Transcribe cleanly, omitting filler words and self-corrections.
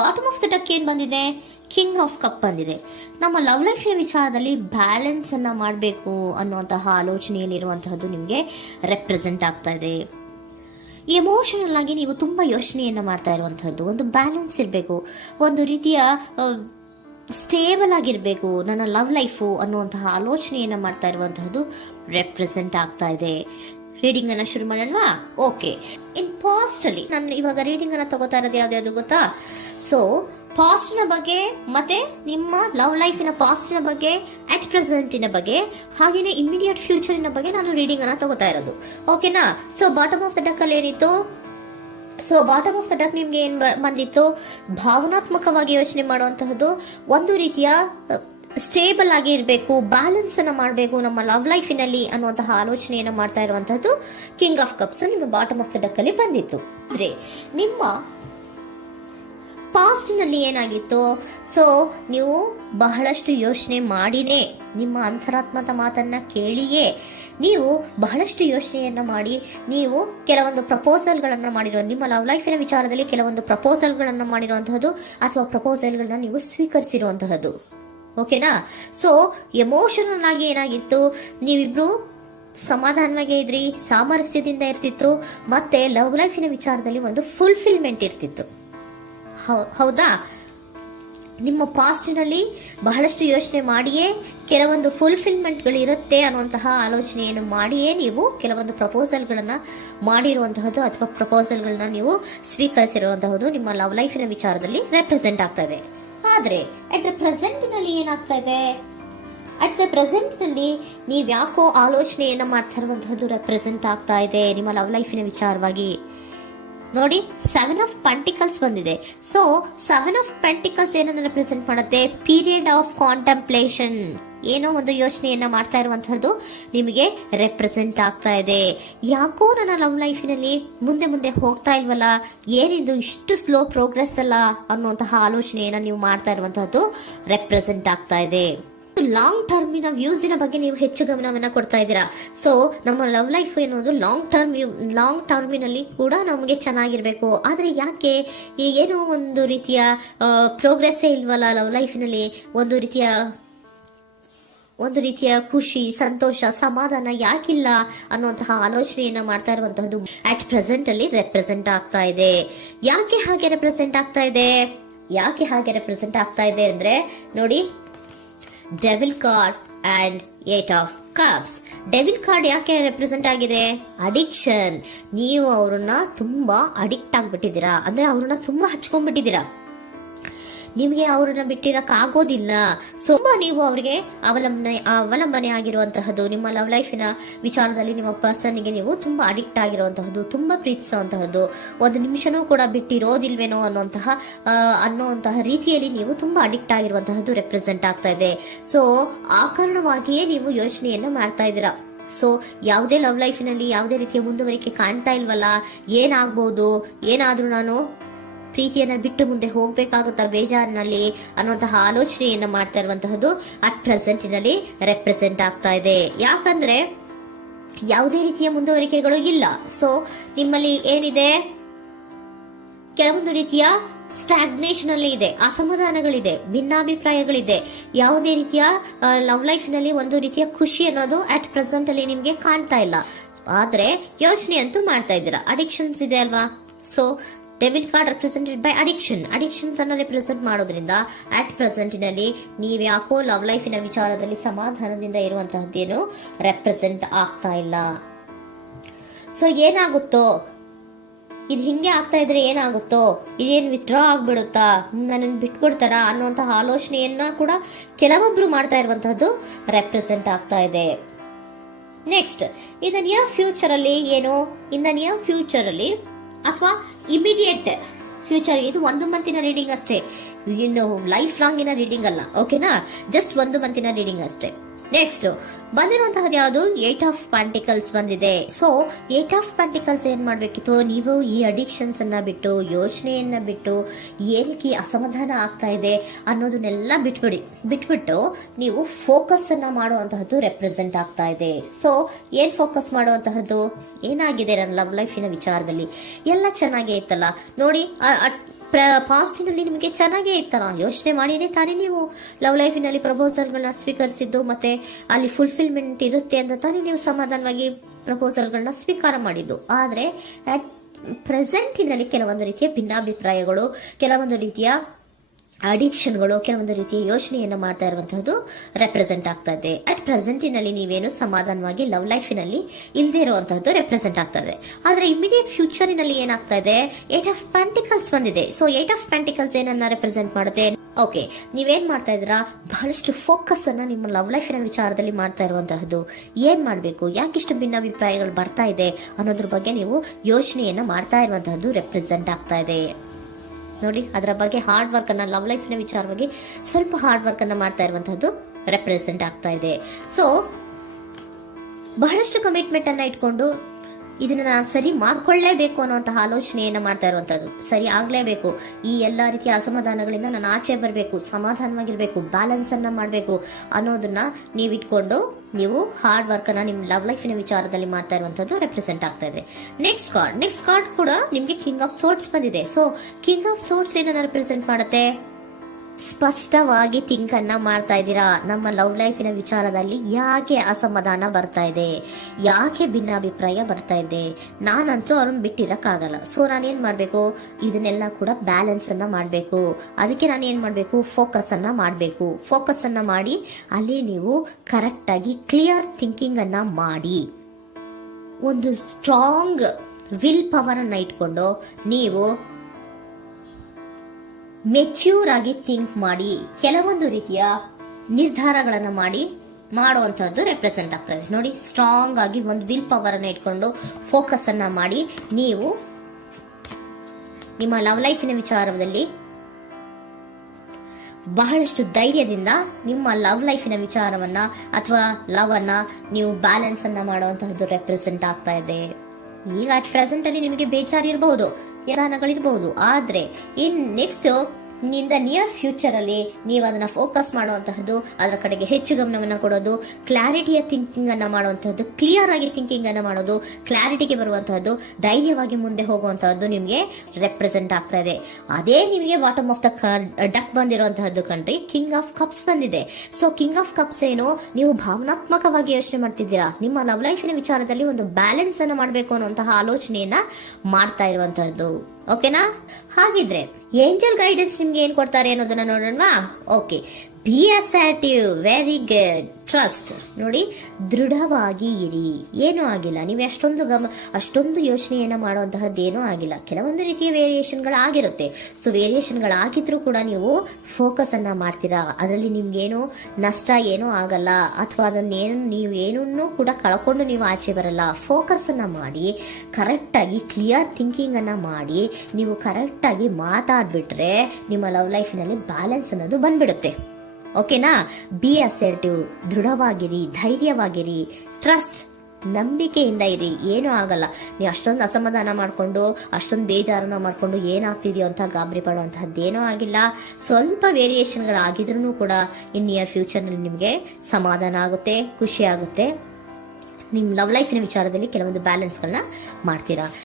Bottom of the duck ಏನ್ ಬಂದಿದೆ? King of cup ಬಂದಿದೆ. ನಮ್ಮ ಲವ್ ಲೈಫ್ ವಿಚಾರದಲ್ಲಿ ಬ್ಯಾಲೆನ್ಸ್ ಅನ್ನ ಮಾಡಬೇಕು ಅನ್ನುವಂತಹ ಆಲೋಚನೆಯಲ್ಲಿರುವಂತಹದ್ದು ನಿಮ್ಗೆ ರೆಪ್ರೆಸೆಂಟ್ ಆಗ್ತಾ ಇದೆ. ಎಮೋಷನಲ್ ಆಗಿ ನೀವು ತುಂಬಾ ಯೋಚನೆಯನ್ನ ಮಾಡ್ತಾ ಇರುವಂತಹದ್ದು, ಒಂದು ಬ್ಯಾಲೆನ್ಸ್ ಇರಬೇಕು, ಒಂದು ರೀತಿಯ ಸ್ಟೇಬಲ್ ಆಗಿರ್ಬೇಕು ನನ್ನ ಲವ್ ಲೈಫು ಅನ್ನುವಂತಹ ಆಲೋಚನೆಯನ್ನ ಮಾಡ್ತಾ ಇರುವಂತಹದ್ದು ರೆಪ್ರೆಸೆಂಟ್ ಆಗ್ತಾ ಇದೆ. ರೀಡಿಂಗ್ ಅನ್ನ ಶುರು ಮಾಡೋಣವಾ? ಓಕೆ. ಇನ್ ಪಾಸ್ಟ್ ಅಲ್ಲಿ ನಾನು ಇವಾಗ ರೀಡಿಂಗ್ ಅನ್ನ ತಗೋತಾ ಇರೋದು ಯಾವ್ದು ಗೊತ್ತಾ? ಸೊ ಪಾಸ್ಟ್ ನ ಬಗ್ಗೆ ಮತ್ತೆ ನಿಮ್ಮ ಲವ್ ಲೈಫಿನ ಪಾಸ್ಟ್ ನ ಬಗ್ಗೆ, ಅಟ್ ಪ್ರೆಸೆಂಟಿನ ಬಗ್ಗೆ, ಹಾಗೇನೆ ಇಮಿಡಿಯೇಟ್ ಫ್ಯೂಚರಿನ ಬಗ್ಗೆ ನಾನು ರೀಡಿಂಗ್ ಅನ್ನ ತಗೋತಾ ಇರೋದು. ಓಕೆನಾ? So bottom of the duck ಅಲ್ಲಿ ಏನಿತ್ತು? So bottom of the duck ನಿಮ್ಗೆ ಏನ್ ಬಂದಿತ್ತು? ಭಾವನಾತ್ಮಕವಾಗಿ ಯೋಚನೆ ಮಾಡುವಂತಹದ್ದು, ಒಂದು ರೀತಿಯ ಸ್ಟೇಬಲ್ ಆಗಿ ಇರಬೇಕು, ಬ್ಯಾಲೆನ್ಸ್ ಅನ್ನ ಮಾಡಬೇಕು ನಮ್ಮ ಲವ್ ಲೈಫಿನಲ್ಲಿ ಅನ್ನುವಂತಹ ಆಲೋಚನೆಯನ್ನ ಮಾಡ್ತಾ ಇರುವಂತಹದ್ದು ಕಿಂಗ್ ಆಫ್ ಕಪ್ಸ್ ನಿಮ್ಮ ಬಾಟಮ್ ಆಫ್ ದ ಡಕ್ ಅಲ್ಲಿ ಬಂದಿತ್ತು. ಅಂದ್ರೆ ನಿಮ್ಮ ಪಾಸ್ಟ್ ನಲ್ಲಿ ಏನಾಗಿತ್ತು? ಸೊ ನೀವು ಬಹಳಷ್ಟು ಯೋಚನೆ ಮಾಡಿನೇ, ನಿಮ್ಮ ಅಂತರಾತ್ಮದ ಮಾತನ್ನ ಕೇಳಿಯೇ ನೀವು ಬಹಳಷ್ಟು ಯೋಚನೆಯನ್ನ ಮಾಡಿ ನೀವು ಕೆಲವೊಂದು ಪ್ರಪೋಸಲ್ ಗಳನ್ನ ಮಾಡಿರೋ, ನಿಮ್ಮ ಲವ್ ಲೈಫಿನ ವಿಚಾರದಲ್ಲಿ ಕೆಲವೊಂದು ಪ್ರಪೋಸಲ್ ಗಳನ್ನ ಮಾಡಿರುವಂತಹದ್ದು ಅಥವಾ ಪ್ರಪೋಸಲ್ ಗಳನ್ನ ನೀವು ಸ್ವೀಕರಿಸಿರುವಂತಹದ್ದು. ಓಕೆನಾ? ಸೊ ಎಮೋಷನಲ್ ಆಗಿ ಏನಾಗಿತ್ತು? ನೀವಿಬ್ರು ಸಮಾಧಾನವಾಗಿ ಇದ್ರಿ, ಸಾಮರಸ್ಯದಿಂದ ಇರ್ತಿತ್ತು, ಮತ್ತೆ ಲವ್ ಲೈಫಿನ ವಿಚಾರದಲ್ಲಿ ಒಂದು ಫುಲ್ಫಿಲ್ಮೆಂಟ್ ಇರ್ತಿತ್ತು. ಹೌದಾ? ನಿಮ್ಮ ಪಾಸ್ಟ್ ನಲ್ಲಿ ಬಹಳಷ್ಟು ಯೋಚನೆ ಮಾಡಿಯೇ ಕೆಲವೊಂದು ಫುಲ್ಫಿಲ್ಮೆಂಟ್ ಗಳು ಇರುತ್ತೆ ಅನ್ನುವಂತಹ ಆಲೋಚನೆಯನ್ನು ಮಾಡಿಯೇ ನೀವು ಕೆಲವೊಂದು ಪ್ರಪೋಸಲ್ ಗಳನ್ನ ಮಾಡಿರುವಂತಹದ್ದು ಅಥವಾ ಪ್ರಪೋಸಲ್ ಗಳನ್ನ ನೀವು ಸ್ವೀಕರಿಸಿರುವಂತಹದ್ದು ನಿಮ್ಮ ಲವ್ ಲೈಫಿನ ವಿಚಾರದಲ್ಲಿ ರೆಪ್ರೆಸೆಂಟ್ ಆಗ್ತಾ ಇದೆ. ಆದ್ರೆ ಅಟ್ ದ ಪ್ರೆಸೆಂಟ್ ನಲ್ಲಿ ಏನಾಗ್ತಾ ಇದೆ? ಅಟ್ ದ ಪ್ರೆಸೆಂಟ್ ನಲ್ಲಿ ನೀವ್ ಯಾಕೋ ಆಲೋಚನೆಯನ್ನ ಮಾಡ್ತಾ ಇರುವಂತಹದ್ದು ರೆಪ್ರೆಸೆಂಟ್ ಆಗ್ತಾ ಇದೆ ನಿಮ್ಮ ಲವ್ ಲೈಫಿನ ವಿಚಾರವಾಗಿ. ನೋಡಿ, 7 ಆಫ್ ಪೆಂಟಿಕಲ್ಸ್ ಬಂದಿದೆ. ಸೊ 7 ಆಫ್ ಪೆಂಟಿಕಲ್ಸ್ ಏನನ್ನ ರೆಪ್ರೆಸೆಂಟ್ ಮಾಡುತ್ತೆ? ಪೀರಿಯಡ್ ಆಫ್ ಕಾಂಟೆಂಪ್ಲೇಷನ್, ಏನೋ ಒಂದು ಯೋಚನೆಯನ್ನ ಮಾಡ್ತಾ ಇರುವಂತಹದ್ದು ನಿಮಗೆ ರೆಪ್ರೆಸೆಂಟ್ ಆಗ್ತಾ ಇದೆ. ಯಾಕೋ ನನ್ನ ಲವ್ ಲೈಫಿನಲ್ಲಿ ಮುಂದೆ ಮುಂದೆ ಹೋಗ್ತಾ ಇಲ್ವಲ್ಲ, ಏನಿದು ಇಷ್ಟು ಸ್ಲೋ ಪ್ರೋಗ್ರೆಸ್ ಅಲ್ಲ ಅನ್ನುವಂತಹ ಆಲೋಚನೆಯನ್ನ ನೀವು ಮಾಡ್ತಾ ಇರುವಂತಹದ್ದು ರೆಪ್ರೆಸೆಂಟ್ ಆಗ್ತಾ ಇದೆ. ಲಾಂಗ್ ಟರ್ಮಿನ ವ್ಯೂಸಿನ ಬಗ್ಗೆ ನೀವು ಹೆಚ್ಚು ಗಮನವನ್ನ ಕೊಡ್ತಾ ಇದ್ದೀರಾ. ಸೊ ನಮ್ಮ ಲವ್ ಲೈಫ್ ಎನ್ನುವುದು ಲಾಂಗ್ ಟರ್ಮಿನಲ್ಲಿ ಕೂಡ ನಮಗೆ ಚೆನ್ನಾಗಿರ್ಬೇಕು. ಆದ್ರೆ ಯಾಕೆ ಏನೋ ಒಂದು ರೀತಿಯ ಪ್ರೋಗ್ರೆಸ್ ಇಲ್ವಲ್ಲ ಲವ್ ಲೈಫಿನಲ್ಲಿ, ಒಂದು ರೀತಿಯ ಖುಷಿ, ಸಂತೋಷ, ಸಮಾಧಾನ ಯಾಕಿಲ್ಲ ಅನ್ನುವಂತಹ ಆಲೋಚನೆಯನ್ನ ಮಾಡ್ತಾ ಇರುವಂತಹದ್ದು ಅಟ್ ಪ್ರೆಸೆಂಟ್ ಅಲ್ಲಿ ರೆಪ್ರೆಸೆಂಟ್ ಆಗ್ತಾ ಇದೆ. ಯಾಕೆ ಹಾಗೆ ರೆಪ್ರೆಸೆಂಟ್ ಆಗ್ತಾ ಇದೆ ಅಂದ್ರೆ ನೋಡಿ, devil card and 8 of cups. Devil card ಯಾಕೆ ರೆಪ್ರೆಸೆಂಟ್ ಆಗಿದೆ? ಅಡಿಕ್ಷನ್. ನೀವು ಅವ್ರನ್ನ ತುಂಬಾ ಅಡಿಕ್ಟ್ ಆಗ್ಬಿಟ್ಟಿದ್ದೀರಾ, ಅಂದ್ರೆ ಅವ್ರನ್ನ ತುಂಬಾ ಹಚ್ಕೊಂಡ್ಬಿಟ್ಟಿದ್ದೀರಾ, ನಿಮಗೆ ಅವ್ರನ್ನ ಬಿಟ್ಟಿರಕ್ ಆಗೋದಿಲ್ಲ. ಸೊ ನೀವು ಅವ್ರಿಗೆ ಅವಲಂಬನೆ ಆಗಿರುವಂತಹದ್ದು, ನಿಮ್ಮ ಲವ್ ಲೈಫಿನ ವಿಚಾರದಲ್ಲಿ ನಿಮ್ಮ ಪರ್ಸನ್ಗೆ ನೀವು ತುಂಬಾ ಅಡಿಕ್ಟ್ ಆಗಿರುವಂತಹದ್ದು, ತುಂಬಾ ಪ್ರೀತಿಸುವಂತಹದ್ದು, ಒಂದು ನಿಮಿಷನೂ ಕೂಡ ಬಿಟ್ಟಿರೋದಿಲ್ವೇನೋ ಅನ್ನೋಂತಹ ರೀತಿಯಲ್ಲಿ ನೀವು ತುಂಬಾ ಅಡಿಕ್ಟ್ ಆಗಿರುವಂತಹದ್ದು ರೆಪ್ರೆಸೆಂಟ್ ಆಗ್ತಾ ಇದೆ. ಸೊ ಆ ಕಾರಣವಾಗಿಯೇ ನೀವು ಯೋಚನೆಯನ್ನ ಮಾಡ್ತಾ ಇದ್ದೀರಾ. ಸೊ ಯಾವುದೇ ಲವ್ ಲೈಫಿನಲ್ಲಿ ಯಾವುದೇ ರೀತಿಯ ಮುಂದುವರಿಕೆ ಕಾಣ್ತಾ ಇಲ್ವಲ್ಲ, ಏನಾಗ್ಬೋದು, ಏನಾದ್ರೂ ನಾನು ಪ್ರೀತಿಯನ್ನ ಬಿಟ್ಟು ಮುಂದೆ ಹೋಗ್ಬೇಕಾಗುತ್ತಾ ಬೇಜಾರಿನಲ್ಲಿ ಅನ್ನುವಂತಹ ಆಲೋಚನೆಯನ್ನ ಮಾಡ್ತಾ ಇರುವಂತಹದ್ದು ಅಟ್ ಪ್ರೆಸೆಂಟಿನಲ್ಲಿ ರೆಪ್ರೆಸೆಂಟ್ ಆಗ್ತಾ ಇದೆ. ಯಾಕಂದ್ರೆ ಯಾವುದೇ ರೀತಿಯ ಮುಂದುವರಿಕೆಗಳು ಇಲ್ಲ. ಸೊ ನಿಮ್ಮಲ್ಲಿ ಏನಿದೆ? ಕೆಲವೊಂದು ರೀತಿಯ ಸ್ಟಾಗ್ನೇಷನ್ ಅಲ್ಲಿ ಇದೆ, ಅಸಮಾಧಾನಗಳಿದೆ, ಭಿನ್ನಾಭಿಪ್ರಾಯಗಳಿದೆ. ಯಾವುದೇ ರೀತಿಯ ಲವ್ ಲೈಫ್ ನಲ್ಲಿ ಒಂದು ರೀತಿಯ ಖುಷಿ ಅನ್ನೋದು ಅಟ್ ಪ್ರೆಸೆಂಟ್ ಅಲ್ಲಿ ನಿಮ್ಗೆ ಕಾಣ್ತಾ ಇಲ್ಲ. ಆದ್ರೆ ಯೋಚನೆ ಅಂತೂ ಮಾಡ್ತಾ ಇದ್ದೀರಾ. ಅಡಿಕ್ಷನ್ಸ್ ಇದೆ ಅಲ್ವಾ? So devil card represented by addictions ಅನ್ನ ರೆಪ್ರೆಸೆಂಟ್ ಮಾಡೋದ್ರಿಂದ ಅಟ್ ಪ್ರೆಸೆಂಟಿನಲ್ಲಿ ನೀವ್ ಯಾಕೋ ಲವ್ ಲೈಫಿನ ವಿಚಾರದಲ್ಲಿ ಸಮಾಧಾನದಿಂದ ಇರುವಂತಹದ್ದೇನು ರೆಪ್ರೆಸೆಂಟ್ ಆಗ್ತಾ ಇಲ್ಲ. ಸೊ ಏನಾಗುತ್ತೋ, ಇದು ಹಿಂಗೆ ಆಗ್ತಾ ಇದ್ರೆ ಏನಾಗುತ್ತೋ, ಇದೇನ್ ವಿತ್ಡ್ರಾ ಆಗ್ಬಿಡುತ್ತಾ, ನನ್ನನ್ನು ಬಿಟ್ಕೊಡ್ತಾರಾ ಅನ್ನುವಂತಹ ಆಲೋಚನೆಯನ್ನ ಕೂಡ ಕೆಲವೊಬ್ರು ಮಾಡ್ತಾ ಇರುವಂತಹದ್ದು ರೆಪ್ರೆಸೆಂಟ್ ಆಗ್ತಾ ಇದೆ. Next, in the near future ಅಲ್ಲಿ ಅಥವಾ ಇಮಿಡಿಯೇಟ್ ಫ್ಯೂಚರ್, ಇದು 1 ಮಂತಿನ ರೀಡಿಂಗ್ ಅಷ್ಟೇ, ಇನ್ನು ಲೈಫ್ ಲಾಂಗ್ ಇನ ರೀಡಿಂಗ್ ಅಲ್ಲ. ಓಕೆನಾ? ಜಸ್ಟ್ 1 ಮಂತಿನ ರೀಡಿಂಗ್ ಅಷ್ಟೇ. ನೆಕ್ಸ್ಟ್ ಬಂದಿರುವಂತಹದ್ದು ಯಾವುದು? 8 ಆಫ್ ಪೆಂಟಿಕಲ್ಸ್ ಬಂದಿದೆ. ಸೊ 8 ಆಫ್ ಪೆಂಟಿಕಲ್ಸ್ ಏನ್ ಮಾಡ್ಬೇಕಿತ್ತು? ನೀವು ಈ ಅಡಿಕ್ಷನ್ಸ್ ಅನ್ನ ಬಿಟ್ಟು, ಯೋಚನೆಯನ್ನ ಬಿಟ್ಟು, ಏನಕ್ಕೆ ಅಸಮಾಧಾನ ಆಗ್ತಾ ಇದೆ ಅನ್ನೋದನ್ನೆಲ್ಲ ಬಿಟ್ಬಿಟ್ಟು ನೀವು ಫೋಕಸ್ ಅನ್ನ ಮಾಡುವಂತಹದ್ದು ರೆಪ್ರೆಸೆಂಟ್ ಆಗ್ತಾ ಇದೆ. ಸೊ ಏನ್ ಫೋಕಸ್ ಮಾಡುವಂತಹದ್ದು? ಏನಾಗಿದೆ ನನ್ನ ಲವ್ ಲೈಫಿನ ವಿಚಾರದಲ್ಲಿ? ಎಲ್ಲ ಚೆನ್ನಾಗೇ ಇತ್ತಲ್ಲ ನೋಡಿ, ಪಾಸ್ಟಿನಲ್ಲಿ ನಿಮಗೆ ಚೆನ್ನಾಗೇ ಇತ್ತಲ್ಲ, ಯೋಚನೆ ಮಾಡಿನೇ ತಾನೇ ನೀವು ಲವ್ ಲೈಫಿನಲ್ಲಿ ಪ್ರಪೋಸಲ್ಗಳನ್ನ ಸ್ವೀಕರಿಸಿದ್ದು, ಮತ್ತೆ ಅಲ್ಲಿ ಫುಲ್ಫಿಲ್ಮೆಂಟ್ ಇರುತ್ತೆ ಅಂತ ತಾನೇ ನೀವು ಸಮಾಧಾನವಾಗಿ ಪ್ರಪೋಸಲ್ಗಳನ್ನ ಸ್ವೀಕಾರ ಮಾಡಿದ್ದು. ಆದ್ರೆ ಅಟ್ ಪ್ರೆಸೆಂಟಿನಲ್ಲಿ ಕೆಲವೊಂದು ರೀತಿಯ ಭಿನ್ನಾಭಿಪ್ರಾಯಗಳು, ಕೆಲವೊಂದು ರೀತಿಯ ಅಡಿಕ್ಷನ್ಗಳು, ಕೆಲವೊಂದು ರೀತಿಯ ಯೋಚನೆಯನ್ನು ಮಾಡ್ತಾ ಇರುವಂತಹದ್ದು ರೆಪ್ರೆಸೆಂಟ್ ಆಗ್ತಾ ಇದೆ. ಅಟ್ ಪ್ರೆಸೆಂಟಿನಲ್ಲಿ ನೀವೇನು ಸಮಾಧಾನವಾಗಿ ಲವ್ ಲೈಫಿನಲ್ಲಿ ಇಲ್ಲದೆ ಇರುವಂತಹದ್ದು ರೆಪ್ರೆಸೆಂಟ್ ಆಗ್ತಾ ಇದೆ. ಆದ್ರೆ ಇಮಿಡಿಯೇಟ್ ಫ್ಯೂಚರಿನಲ್ಲಿ ಏನಾಗ್ತಾ ಇದೆ, 8 ಆಫ್ ಪೆಂಟಿಕಲ್ಸ್ ಬಂದಿದೆ. ಸೊ 8 ಆಫ್ ಪೆಂಟಿಕಲ್ಸ್ ಏನನ್ನ ರೆಪ್ರೆಸೆಂಟ್ ಮಾಡುತ್ತೆ? ಓಕೆ, ನೀವೇನ್ ಮಾಡ್ತಾ ಇದ್ದೀರಾ, ಬಹಳಷ್ಟು ಫೋಕಸ್ ಅನ್ನ ನಿಮ್ಮ ಲವ್ ಲೈಫಿನ ವಿಚಾರದಲ್ಲಿ ಮಾಡ್ತಾ ಇರುವಂತಹದ್ದು. ಏನ್ ಮಾಡ್ಬೇಕು, ಯಾಕಿಷ್ಟು ಭಿನ್ನಾಭಿಪ್ರಾಯಗಳು ಬರ್ತಾ ಇದೆ ಅನ್ನೋದ್ರ ಬಗ್ಗೆ ನೀವು ಯೋಚನೆಯನ್ನ ಮಾಡ್ತಾ ಇರುವಂತಹದ್ದು ರೆಪ್ರೆಸೆಂಟ್ ಆಗ್ತಾ ಇದೆ. ನೋಡಿ, ಅದರ ಬಗ್ಗೆ ಹಾರ್ಡ್ ವರ್ಕ್ ಅನ್ನ, ಲವ್ ಲೈಫಿನ ವಿಚಾರವಾಗಿ ಸ್ವಲ್ಪ ಹಾರ್ಡ್ ವರ್ಕ್ ಅನ್ನ ಮಾಡ್ತಾ ಇರುವಂತಹದ್ದು ರೆಪ್ರೆಸೆಂಟ್ ಆಗ್ತಾ ಇದೆ. ಸೊ ಬಹಳಷ್ಟು ಕಮಿಟ್ಮೆಂಟ್ ಅನ್ನ ಇಟ್ಕೊಂಡು ಇದನ್ನ ನಾನು ಸರಿ ಮಾಡ್ಕೊಳ್ಳೇಬೇಕು ಅನ್ನುವಂತಹ ಆಲೋಚನೆಯನ್ನ ಮಾಡ್ತಾ ಇರುವಂತದ್ದು. ಸರಿ ಆಗ್ಲೇಬೇಕು, ಈ ಎಲ್ಲಾ ರೀತಿಯ ಅಸಮಾಧಾನಗಳಿಂದ ನಾನು ಆಚೆ ಬರಬೇಕು, ಸಮಾಧಾನವಾಗಿರ್ಬೇಕು, ಬ್ಯಾಲೆನ್ಸ್ ಅನ್ನ ಮಾಡಬೇಕು ಅನ್ನೋದನ್ನ ನೀವಿಟ್ಕೊಂಡು ನೀವು ಹಾರ್ಡ್ ವರ್ಕ್ ಅನ್ನ ನಿಮ್ ಲವ್ ಲೈಫಿನ ವಿಚಾರದಲ್ಲಿ ಮಾಡ್ತಾ ಇರುವಂತದ್ದು ರೆಪ್ರೆಸೆಂಟ್ ಆಗ್ತಾ ಇದೆ. ನೆಕ್ಸ್ಟ್ ಕಾರ್ಡ್ ಕೂಡ ನಿಮ್ಗೆ ಕಿಂಗ್ ಆಫ್ ಸೋರ್ಟ್ಸ್ ಬಂದಿದೆ. ಸೊ ಕಿಂಗ್ ಆಫ್ ಸೋರ್ಟ್ಸ್ ಏನನ್ನ ರೆಪ್ರೆಸೆಂಟ್ ಮಾಡುತ್ತೆ? ಸ್ಪಷ್ಟವಾಗಿ ಥಿಂಕ್ ಅನ್ನ ಮಾಡ್ತಾ ಇದ್ದೀರಾ. ನಮ್ಮ ಲವ್ ಲೈಫಿನ ವಿಚಾರದಲ್ಲಿ ಯಾಕೆ ಅಸಮಾಧಾನ ಬರ್ತಾ ಇದೆ, ಯಾಕೆ ಭಿನ್ನಾಭಿಪ್ರಾಯ ಬರ್ತಾ ಇದೆ, ನಾನಂತೂ ಅವ್ರನ್ನ ಬಿಟ್ಟಿರಕ್ಕಾಗಲ್ಲ. ಸೊ ನಾನೇನ್ ಮಾಡ್ಬೇಕು, ಇದನ್ನೆಲ್ಲ ಕೂಡ ಬ್ಯಾಲೆನ್ಸ್ ಅನ್ನ ಮಾಡ್ಬೇಕು. ಅದಕ್ಕೆ ನಾನು ಏನ್ ಮಾಡ್ಬೇಕು, ಫೋಕಸ್ ಅನ್ನ ಮಾಡ್ಬೇಕು. ಫೋಕಸ್ ಅನ್ನ ಮಾಡಿ ಅಲ್ಲಿ ನೀವು ಕರೆಕ್ಟ್ ಆಗಿ ಕ್ಲಿಯರ್ ಥಿಂಕಿಂಗ್ ಅನ್ನ ಮಾಡಿ, ಒಂದು ಸ್ಟ್ರಾಂಗ್ ವಿಲ್ ಪವರ್ ಅನ್ನ ಇಟ್ಕೊಂಡು ನೀವು ಮೆಚ್ಯೂರ್ ಆಗಿ ಥಿಂಕ್ ಮಾಡಿ ಕೆಲವೊಂದು ರೀತಿಯ ನಿರ್ಧಾರಗಳನ್ನ ಮಾಡುವಂತಹದ್ದು ರೆಪ್ರೆಸೆಂಟ್ ಆಗ್ತದೆ. ನೋಡಿ, ಸ್ಟ್ರಾಂಗ್ ಆಗಿ ಒಂದು ವಿಲ್ ಪವರ್ ಅನ್ನ ಇಟ್ಕೊಂಡು ಫೋಕಸ್ ಅನ್ನ ಮಾಡಿ ನೀವು ನಿಮ್ಮ ಲವ್ ಲೈಫಿನ ವಿಚಾರದಲ್ಲಿ ಬಹಳಷ್ಟು ಧೈರ್ಯದಿಂದ ನಿಮ್ಮ ಲವ್ ಲೈಫಿನ ವಿಚಾರವನ್ನ ಅಥವಾ ಲವ್ ಅನ್ನ ನೀವು ಬ್ಯಾಲೆನ್ಸ್ ಅನ್ನ ಮಾಡುವಂತಹದ್ದು ರೆಪ್ರೆಸೆಂಟ್ ಆಗ್ತಾ ಇದೆ. ಈಗ ಅಟ್ ಪ್ರೆಸೆಂಟ್ ಅಲ್ಲಿ ನಿಮಗೆ ಬೇಜಾರಿರಬಹುದು, ವಿಧಾನಗಳಿರಬಹುದು, ಆದ್ರೆ ಇನ್ ನೆಕ್ಸ್ಟ್ ನಿಂದ ನಿಯರ್ ಫ್ಯೂಚರ್ ಅಲ್ಲಿ ನೀವು ಅದನ್ನ ಫೋಕಸ್ ಮಾಡುವಂತಹದ್ದು, ಅದರ ಕಡೆಗೆ ಹೆಚ್ಚು ಗಮನವನ್ನ ಕೊಡೋದು, ಕ್ಲಾರಿಟಿಯ ಥಿಂಕಿಂಗ್ ಅನ್ನ ಮಾಡುವಂತಹದ್ದು, ಕ್ಲಿಯರ್ ಆಗಿ ಥಿಂಕಿಂಗ್ ಅನ್ನ ಮಾಡೋದು, ಕ್ಲಾರಿಟಿಗೆ ಬರುವಂತಹದ್ದು, ಧೈರ್ಯವಾಗಿ ಮುಂದೆ ಹೋಗುವಂತಹದ್ದು ನಿಮ್ಗೆ ರೆಪ್ರೆಸೆಂಟ್ ಆಗ್ತಾ ಇದೆ. ಅದೇ ನಿಮಗೆ ಬಾಟಮ್ ಆಫ್ ದ ಡಕ್ ಬಂದಿರುವಂತಹದ್ದು ಕಣ್ರಿ, ಕಿಂಗ್ ಆಫ್ ಕಪ್ಸ್ ಬಂದಿದೆ. ಸೊ ಕಿಂಗ್ ಆಫ್ ಕಪ್ಸ್ ಏನು, ನೀವು ಭಾವನಾತ್ಮಕವಾಗಿ ಯೋಚನೆ ಮಾಡ್ತಿದ್ದೀರಾ, ನಿಮ್ಮ ಲವ್ ಲೈಫಿನ ವಿಚಾರದಲ್ಲಿ ಒಂದು ಬ್ಯಾಲೆನ್ಸ್ ಅನ್ನ ಮಾಡಬೇಕು ಅನ್ನುವಂತಹ ಆಲೋಚನೆಯನ್ನ ಮಾಡ್ತಾ ಇರುವಂತಹದ್ದು. ಓಕೆನಾ? ಹಾಗಿದ್ರೆ ಏಂಜಲ್ ಗೈಡೆನ್ಸ್ ನಿಮ್ಗೆ ಏನ್ ಕೊಡ್ತಾರೆ ಅನ್ನೋದನ್ನ ನೋಡೋಣ. Okay, B assertive, very good, trust. ನೋಡಿ, ದೃಢವಾಗಿ ಇರಿ, ಏನೂ ಆಗಿಲ್ಲ. ನೀವು ಅಷ್ಟೊಂದು ಯೋಚನೆಯನ್ನ ಮಾಡುವಂತಹದ್ದೇನೂ ಆಗಿಲ್ಲ. ಕೆಲವೊಂದು ರೀತಿಯ ವೇರಿಯೇಷನ್ಗಳಾಗಿರುತ್ತೆ. ಸೊ ವೇರಿಯೇಷನ್ಗಳಾಗಿದ್ರೂ ಕೂಡ ನೀವು ಫೋಕಸ್ ಅನ್ನ ಮಾಡ್ತೀರಾ, ಅದರಲ್ಲಿ ನಿಮ್ಗೇನು ನಷ್ಟ ಏನೂ ಆಗಲ್ಲ, ಅಥವಾ ನೀವೇನೂ ಕೂಡ ಕಳ್ಕೊಂಡು ನೀವು ಆಚೆ ಬರಲ್ಲ. ಫೋಕಸ್ ಅನ್ನ ಮಾಡಿ ಕರೆಕ್ಟ್ ಆಗಿ ಕ್ಲಿಯರ್ ಥಿಂಕಿಂಗ್ ಅನ್ನ ಮಾಡಿ ನೀವು ಕರೆಕ್ಟ್ ಆಗಿ ಮಾತಾಡ್ಬಿಟ್ರೆ ನಿಮ್ಮ ಲವ್ ಲೈಫ್ನಲ್ಲಿ ಬ್ಯಾಲೆನ್ಸ್ ಅನ್ನೋದು ಬಂದ್ಬಿಡುತ್ತೆ. ಓಕೆನಾ? ಬಿ ಅಸರ್ಟಿವ್, ದೃಢವಾಗಿರಿ, ಧೈರ್ಯವಾಗಿರಿ, ಟ್ರಸ್ಟ್, ನಂಬಿಕೆಯಿಂದ ಇರಿ, ಏನೂ ಆಗಲ್ಲ. ನೀವು ಅಷ್ಟೊಂದು ಅಸಮಾಧಾನ ಮಾಡ್ಕೊಂಡು ಅಷ್ಟೊಂದು ಬೇಜಾರನ್ನ ಮಾಡ್ಕೊಂಡು ಏನಾಗ್ತಿದೆಯೋ ಅಂತ ಗಾಬರಿ ಪಡುವಂತಹದ್ದೇನೂ ಆಗಿಲ್ಲ. ಸ್ವಲ್ಪ ವೇರಿಯೇಷನ್ಗಳಾಗಿದ್ರೂ ಕೂಡ ಇನ್ ನಿಯರ್ ಫ್ಯೂಚರ್ನಲ್ಲಿ ನಿಮಗೆ ಸಮಾಧಾನ ಆಗುತ್ತೆ, ಖುಷಿ ಆಗುತ್ತೆ. ನಿಮ್ಮ ಲವ್ ಲೈಫಿನ ವಿಚಾರದಲ್ಲಿ ಕೆಲವೊಂದು ಬ್ಯಾಲೆನ್ಸ್ಗಳನ್ನ ಮಾಡ್ತೀರಾ.